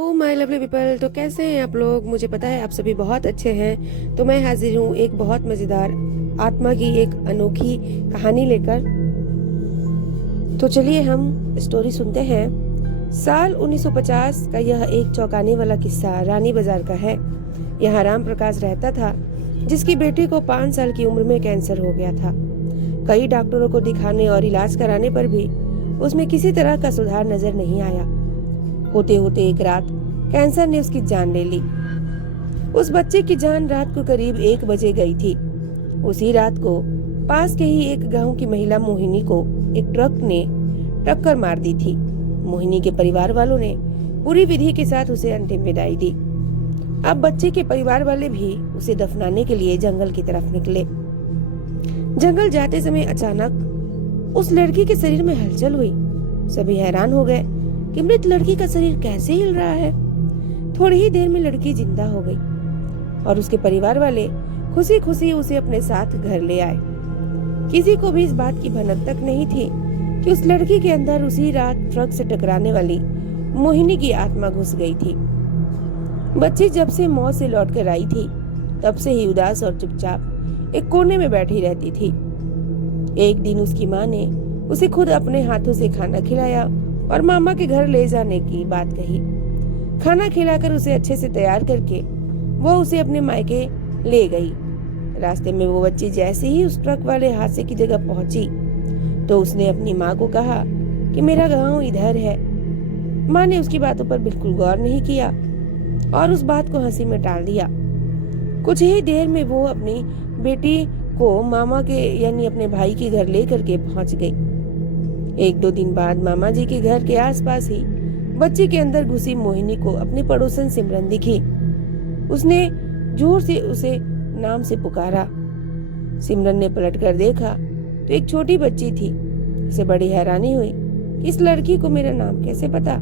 Oh my lovely people, तो कैसे हैं आप लोग। मुझे पता है आप सभी बहुत अच्छे हैं। तो मैं हाजिर हूँ एक बहुत मज़ेदार आत्मा की एक अनोखी कहानी लेकर। तो चलिए हम स्टोरी सुनते हैं। साल 1950 का यह एक चौंकाने वाला किस्सा रानी बाजार का है। यहाँ राम प्रकाश रहता था, जिसकी बेटी को 5 साल की उम्र में कैंसर हो गया था। कई डॉक्टरों को दिखाने और इलाज कराने पर भी उसमें किसी तरह का सुधार नजर नहीं आया। होते होते एक रात कैंसर ने उसकी जान ले ली। उस बच्चे की जान रात को करीब 1 बजे गई थी। उसी रात को पास के ही एक गांव की महिला मोहिनी को एक ट्रक ने टक्कर मार दी थी। मोहिनी के परिवार वालों ने पूरी विधि के साथ उसे अंतिम विदाई दी। अब बच्चे के परिवार वाले भी उसे दफनाने के लिए जंगल की तरफ निकले। जंगल जाते समय अचानक उस लड़की के शरीर में हलचल हुई। सभी हैरान हो गए कि मृत लड़की का शरीर कैसे हिल रहा है। थोड़ी ही देर में लड़की जिंदा हो गई और उसके परिवार वाले खुशी खुशी उसे अपने साथ घर ले आए। किसी को भी इस बात की भनक तक नहीं थी कि उस लड़की के अंदर उसी रात ट्रक से टकराने वाली मोहिनी की आत्मा घुस गई थी। बच्ची जब से मौत से लौट कर आई थी, तब से ही उदास और चुपचाप एक कोने में बैठी रहती थी। एक दिन उसकी माँ ने उसे खुद अपने हाथों से खाना खिलाया और मामा के घर ले जाने की बात कही। खाना खिलाकर उसे अच्छे से तैयार करके वो उसे अपने मायके ले गई। रास्ते में वो बच्ची जैसे ही उस ट्रक वाले हादसे की जगह पहुंची तो उसने अपनी माँ को कहा कि मेरा गांव इधर है। माँ ने उसकी बातों पर बिल्कुल गौर नहीं किया और उस बात को हंसी में टाल दिया। कुछ ही देर में वो अपनी बेटी को मामा के यानी अपने भाई के घर लेकर के पहुंच गई। 1-2 दिन बाद मामा जी के घर के आसपास ही बच्ची के अंदर घुसी मोहिनी को अपनी पड़ोसन सिमरन दिखी। उसने जोर से उसे नाम से पुकारा। सिमरन ने पलट कर देखा तो एक छोटी बच्ची थी। उसे बड़ी हैरानी हुई कि इस लड़की को मेरा नाम कैसे पता।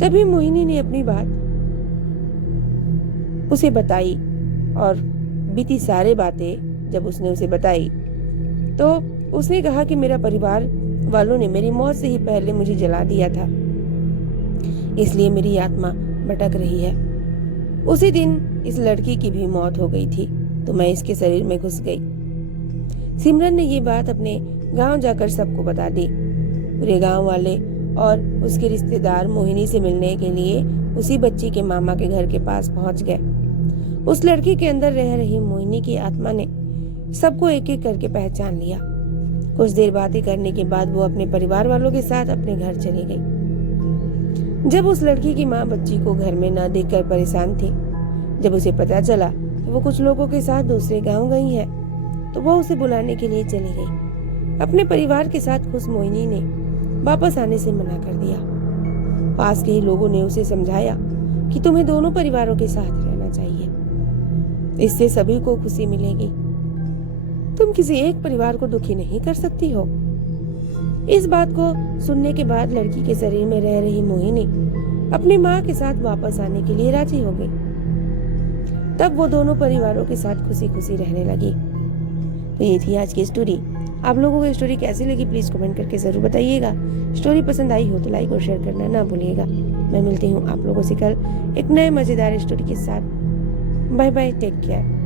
तभी मोहिनी ने अपनी बात उसे बताई और बीती सारी बातें जब उसने उसे बताई तो उसने कहा कि मेरा परिवार वालों ने मेरी मौत से ही पहले मुझे जला दिया था, इसलिए मेरी आत्मा भटक रही है। उसी दिन इस लड़की की भी मौत हो गई थी तो मैं इसके शरीर में घुस गई। सिमरन ने ये बात अपने गांव जाकर सबको बता दी। पूरे गांव वाले और उसके रिश्तेदार मोहिनी से मिलने के लिए उसी बच्ची के मामा के घर के पास पहुंच गए। उस लड़की के अंदर रह रही मोहिनी की आत्मा ने सबको एक एक करके पहचान लिया। कुछ देर बातें करने के बाद वो अपने परिवार वालों के साथ अपने घर चली गई। जब उस लड़की की माँ बच्ची को घर में न देखकर परेशान थी, जब उसे पता चला कि वो कुछ लोगों के साथ दूसरे गांव गई है, तो वो उसे बुलाने के लिए चली गई। अपने परिवार के साथ खुश मोहिनी ने वापस आने से मना कर दिया। पास के ही लोगों ने उसे समझाया कि तुम्हें दोनों परिवारों के साथ रहना चाहिए, इससे सभी को खुशी मिलेगी। तुम किसी एक परिवार को दुखी नहीं कर सकती हो। इस बात को सुनने के बाद लड़की के शरीर में रह रही मोहिनी अपनी माँ के साथ वापस आने के लिए राजी हो गई। तब वो दोनों परिवारों के साथ खुशी खुशी रहने लगी। तो ये थी आज की स्टोरी। आप लोगों को स्टोरी कैसी लगी प्लीज कमेंट करके जरूर बताइएगा। स्टोरी पसंद आई हो तो लाइक और शेयर करना ना भूलिएगा। मैं मिलती हूँ आप लोगों से कल एक नए मजेदार स्टोरी के साथ। Bye bye, take care.